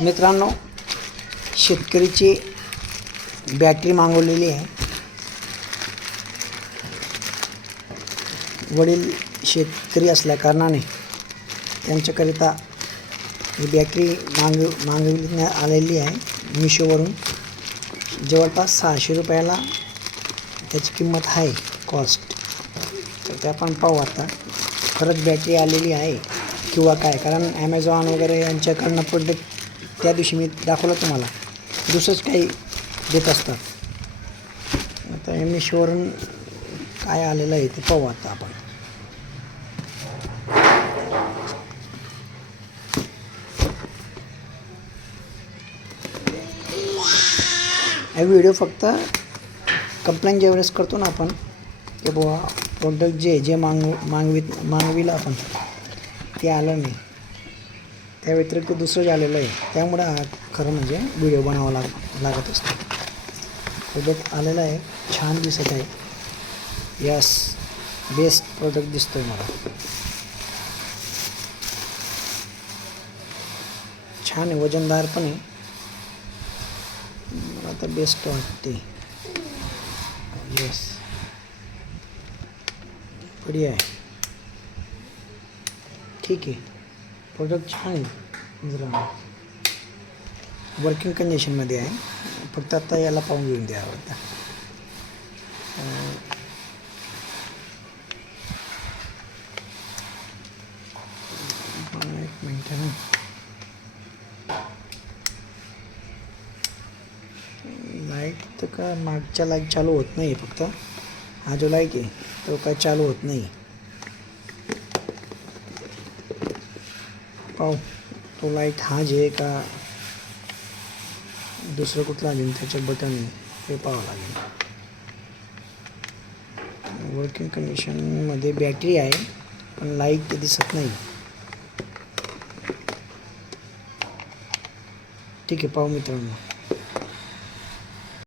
मित्रांनो, शेतकरीची बॅटरी मागवलेली आहे. वडील शेतकरी असल्याकारणाने त्यांच्याकरिता ही बॅटरी मागवण्यात आलेली आहे. मिशोवरून जवळपास 600 रुपयाला त्याची किंमत आहे, कॉस्ट. तर ते आपण पाहू आता खरंच बॅटरी आलेली आहे किंवा काय. कारण ॲमेझॉन वगैरे यांच्याकडनं प्रोडक्ट त्या दिवशी मी दाखवलं तुम्हाला, दुसरंच काही देत असतात. आता मिशोवरून काय आलेलं आहे ते पाहू आता आपण. हा व्हिडिओ फक्त कंप्लेंट ज्यावेळेस करतो ना आपण, की बुवा प्रोडक्ट जे मागविलं आपण ते आलं नाही, त्या व्यतिरिक्त दुसरंच आलेलं आहे. त्यामुळे हा खरं म्हणजे व्हिडिओ बनावा लागत असतो. प्रोडक्ट आलेला आहे, छान दिसत आहे. यस, बेस्ट प्रोडक्ट दिसतोय मला. छान आहे, वजनदार पण आहे. मला तर बेस्ट वाटते. यस, बढ़िया आहे, ठीक आहे. प्रोडक्ट छान आहे. जरा वर्किंग कंडिशनमध्ये आहे. फक्त आता याला पाहून घेऊन द्यावं आता. एक मिनट ना, लाईट तर का मागच्या लाईट चालू होत नाही. फक्त हा जो लाईट आहे तो काय चालू होत नाही. पाहू तो लाईट हा जे का दुसरं कुठलं आले त्याचं बटन हे पाहावं लागेल. वर्किंग कंडिशनमध्ये बॅटरी आहे पण लाईट दिसत नाही. ठीक आहे, पाहू मित्रांनो.